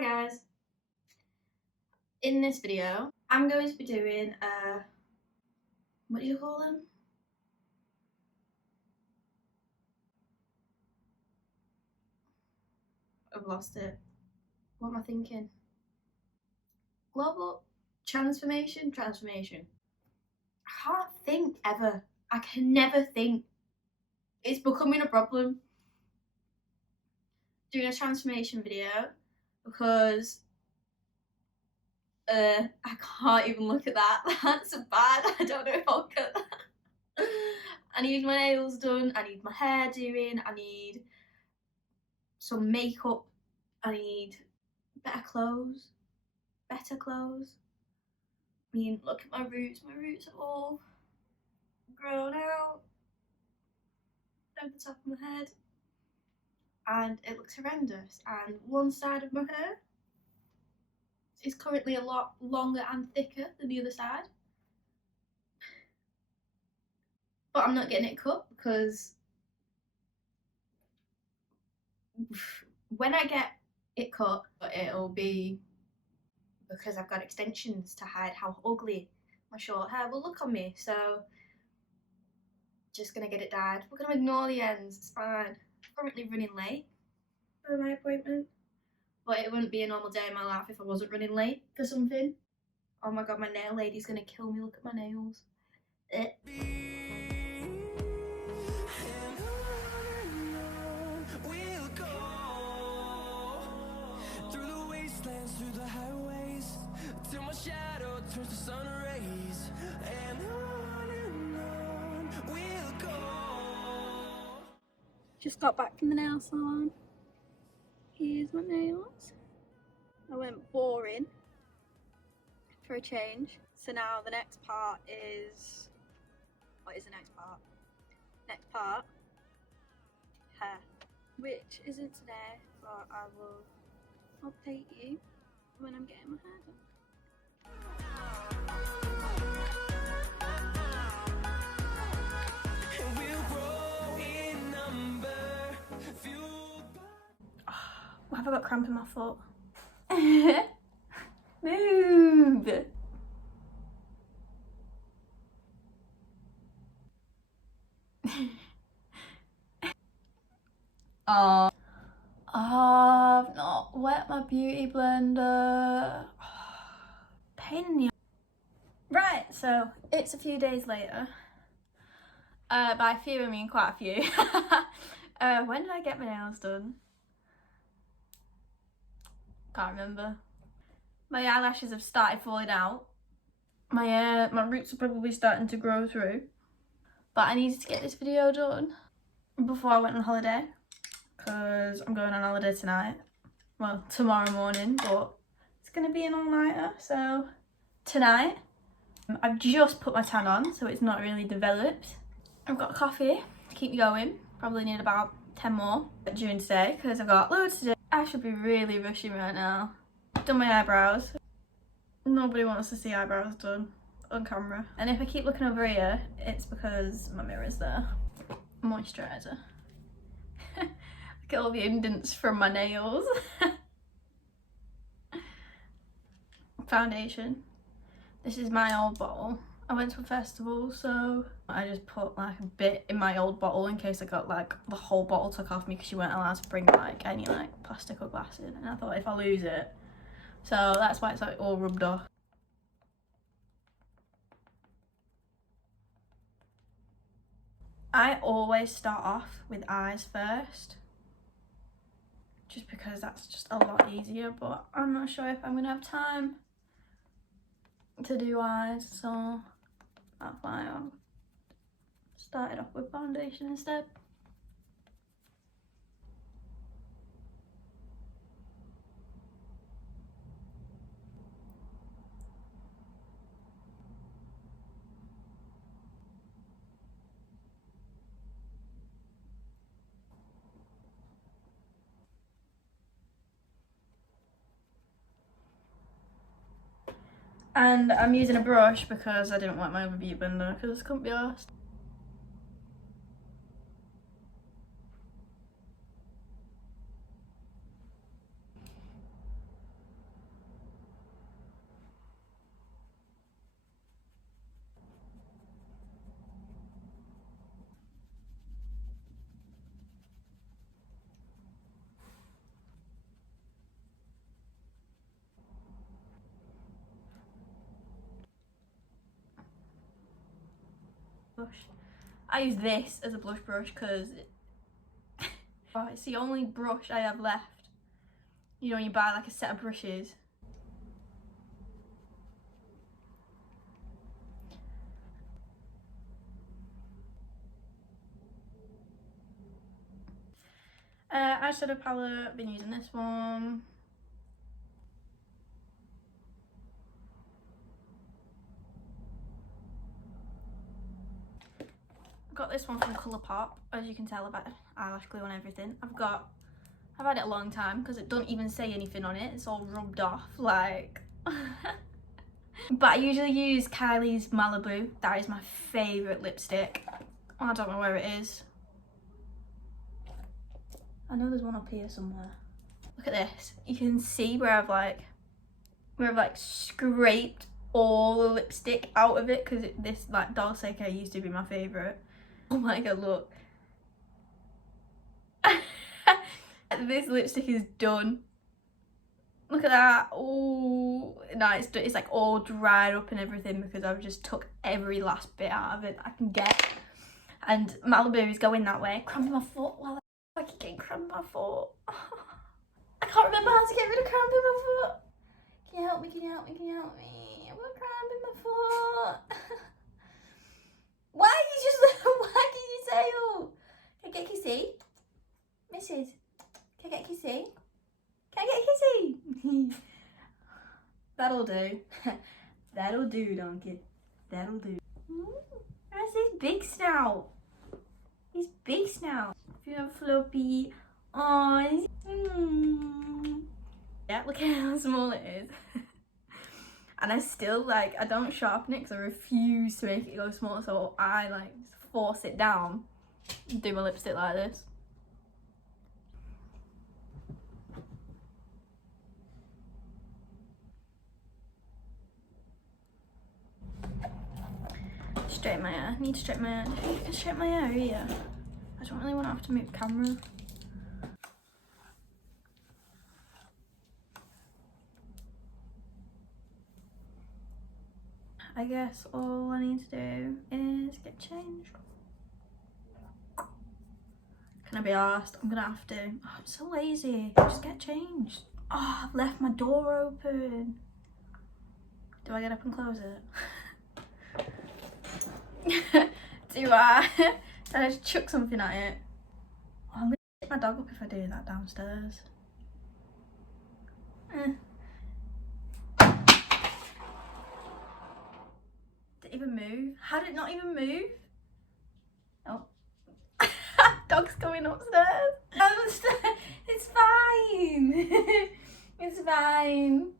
Hi guys, in this video I'm going to be doing what do you call them? I've lost it. What am I thinking? Global transformation? I can't think ever. I can never think. It's becoming a problem doing a transformation video because I can't even look at that. That's bad. I don't know if I'll cut that. I need my nails done, I need my hair doing, I need some makeup, I need better clothes. I mean, look at my roots are all grown out over the top of my head and it looks horrendous, and one side of my hair is currently a lot longer and thicker than the other side, but I'm not getting it cut because when I get it cut, it'll be because I've got extensions to hide how ugly my short hair will look on me. So just gonna get it dyed. We're gonna ignore the ends, it's fine. I'm currently running late for my appointment, but it wouldn't be a normal day in my life if I wasn't running late for something. Oh my god, my nail lady's gonna kill me. Look at my nails. Through the highways till my shadow turns to sun rays, and on we'll go. Just got back from the nail salon. Here's my nails. I went boring for a change. So now the next part is, what is the next part? Next part, hair, which isn't today, but I will update you when I'm getting my hair done. And we'll grow in number, fueled by... Why have I got cramp in my foot? Move! Oh, I've not wet my beauty blender. Pain in the... Right, so it's a few days later. By a few I mean quite a few. When did I get my nails done? Can't remember. My eyelashes have started falling out. My roots are probably starting to grow through. But I needed to get this video done before I went on holiday, because I'm going on holiday tonight. Well, tomorrow morning, but it's going to be an all-nighter, so tonight. I've just put my tan on, so it's not really developed. I've got coffee to keep me going. Probably need about 10 more during today, because I've got loads to do. I should be really rushing right now. Done my eyebrows. Nobody wants to see eyebrows done on camera. And if I keep looking over here, it's because my mirror's there. Moisturiser. Look at all the indents from my nails. Foundation. This is my old bottle. I went to a festival, so I just put like a bit in my old bottle in case I got like the whole bottle took off me, because you weren't allowed to bring like any like plastic or glass in, and I thought if I lose it, so that's why it's like all rubbed off. I always start off with eyes first, just because that's just a lot easier, but I'm not sure if I'm gonna have time to do eyes, so that's why I started off with foundation instead. And I'm using a brush because I didn't want my other beauty blender because I couldn't be arsed. Brush. I use this as a blush brush because it's the only brush I have left. You know, when you buy like a set of brushes. Eyeshadow palette, I've been using this one. I've got this one from Colourpop, as you can tell about eyelash glue and everything. I've had it a long time because it don't even say anything on it. It's all rubbed off, like. But I usually use Kylie's Malibu. That is my favourite lipstick. I don't know where it is. I know there's one up here somewhere. Look at this. You can see where I've scraped all the lipstick out of it because this like Dulce K used to be my favourite. Oh my god, look. This lipstick is done. Look at that. Oh, no, it's like all dried up and everything because I've just took every last bit out of it that I can get. And Malibu is going that way. Cramping my foot. Well, I keep getting cramp in my foot. I can't remember how to get rid of cramp in my foot. Can you help me? Can you help me? Can you help me? I've got cramp in my foot. Why are you just wagging your tail? Can I get a kissy? Mrs. Can I get a kissy? Can I get a kissy? That'll do. That'll do, donkey. That'll do. That's his big snout. His big snout. If you have floppy. Oh, yeah, look at how small it is. And I still I don't sharpen it because I refuse to make it go small, so I force it down and do my lipstick like this. Straighten my hair. Need to straighten my hair. You can straighten my hair here. I don't really want to have to move the camera. I guess all I need to do is get changed. Can I be arsed? I'm gonna have to. Oh, I'm so lazy. Just get changed. Oh, I've left my door open. Do I get up and close it? Do I just chuck something at it? Oh, I'm gonna pick my dog up if I do that downstairs. Did it even move? How did it not even move? Oh. Dog's coming upstairs. It's fine. It's fine.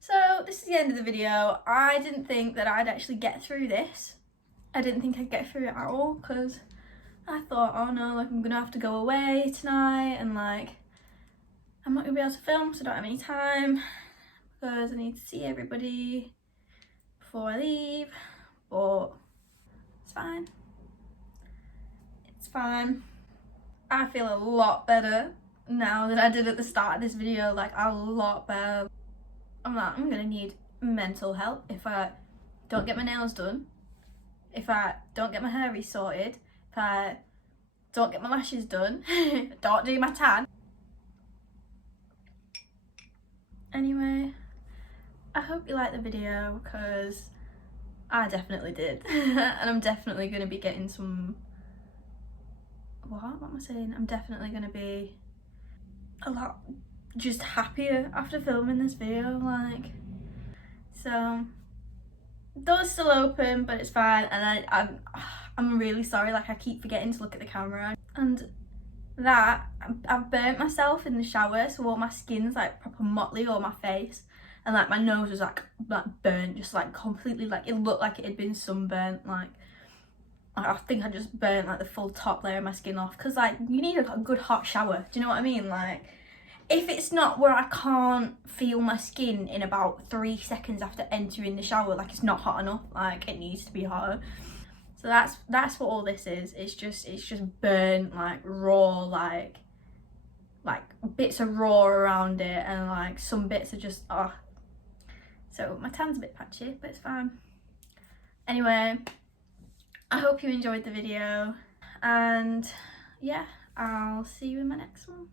So this is the end of the video. I didn't think that I'd actually get through this. I didn't think I'd get through it at all because I thought, oh no, I'm gonna have to go away tonight and I'm not gonna be able to film, so I don't have any time because I need to see everybody before I leave. But it's fine. It's fine. I feel a lot better now than I did at the start of this video, a lot better. I'm gonna need mental help if I don't get my nails done, if I don't get my hair resorted, if I don't get my lashes done, don't do my tan. Anyway, I hope you liked the video because I definitely did. And I'm definitely going to be getting some... What am I saying? I'm definitely going to be a lot just happier after filming this video, so door's still open, but it's fine. And I'm really sorry, I keep forgetting to look at the camera, and that I've burnt myself in the shower, so all my skin's proper mottly on my face, and my nose was burnt, just completely, it looked like it had been sunburnt. I think I just burnt the full top layer of my skin off, because you need a good hot shower, do you know what I mean? if it's not where I can't feel my skin in about 3 seconds after entering the shower, like it's not hot enough, like it needs to be hotter. So that's what all this is. It's just burnt, like raw, like bits of raw around it, and like some bits are just so my tan's a bit patchy, but it's fine. Anyway, I hope you enjoyed the video, and yeah, I'll see you in my next one.